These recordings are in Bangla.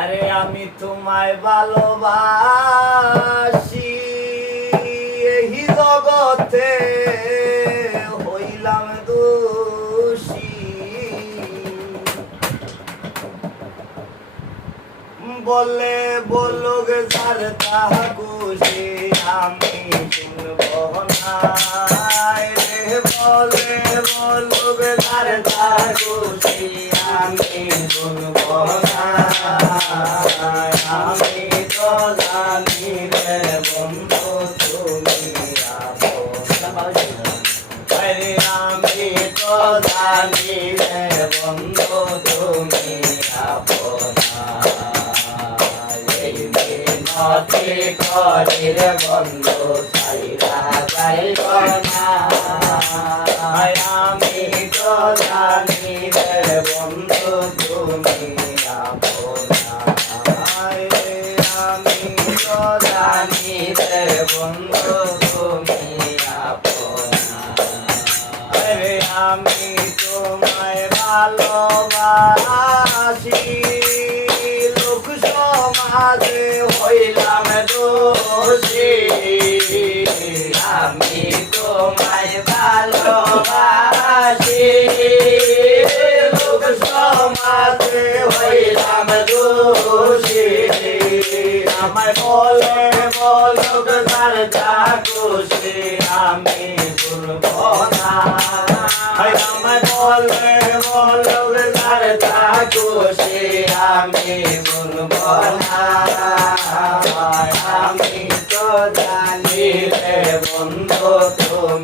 আরে আমি তোমায় ভালোবাসি, এই জগতে হইলাম দোষী। বলে বলুক যার তাহা খুশি আমি শুনব না আমি তো জানি রে বন্ধু তুমি আরে আমি তো জানি রে বন্ধু তুমি আপনা করি রে বন্ধু সাইরা যাইব না আমি তো জানি রে বন্ধু জানি রে বন্ধু তুমি আপনা আমি তোমায় ভালোবাসি লোক সমাজে হইলাম দোষী আমি তোমায় ভালোবাসি, লোক সমাজে হইলাম দোষী। আমি ভুলব না আমায় বলে খুশি আমি ভুলব না আমি তো জানি রে বন্ধু, তুমি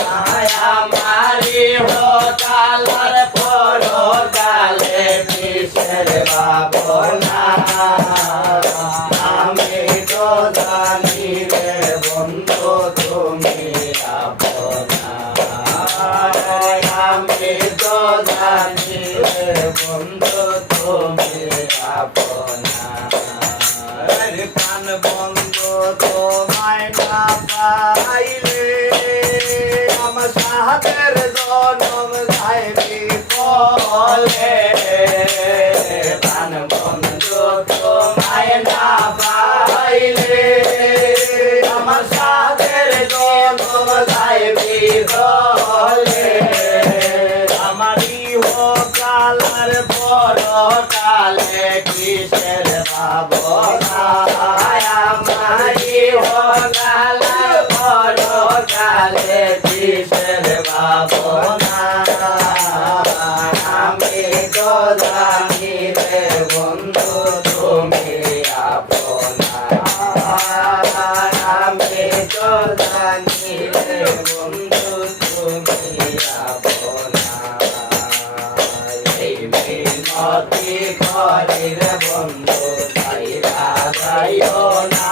তো জানি বন্ধু তুমি আপনা আরে প্রাণ বন্ধু তোমায় না পাইলে, আমার সাহায্যের জনম যাইবি ফলে প্রাণ বন্ধু তোমায় না পাইলে কালার বড় কালে কিসের ভাবনা আমারি হো কালার বড় কালে কিসের ভাবনা আমি তো জানি রে বন্ধু, তুমি আপনা আমি তো জানি রে বন্ধু, তুমি আপনা ঘরের বন্ধু তাই রাজাইও না।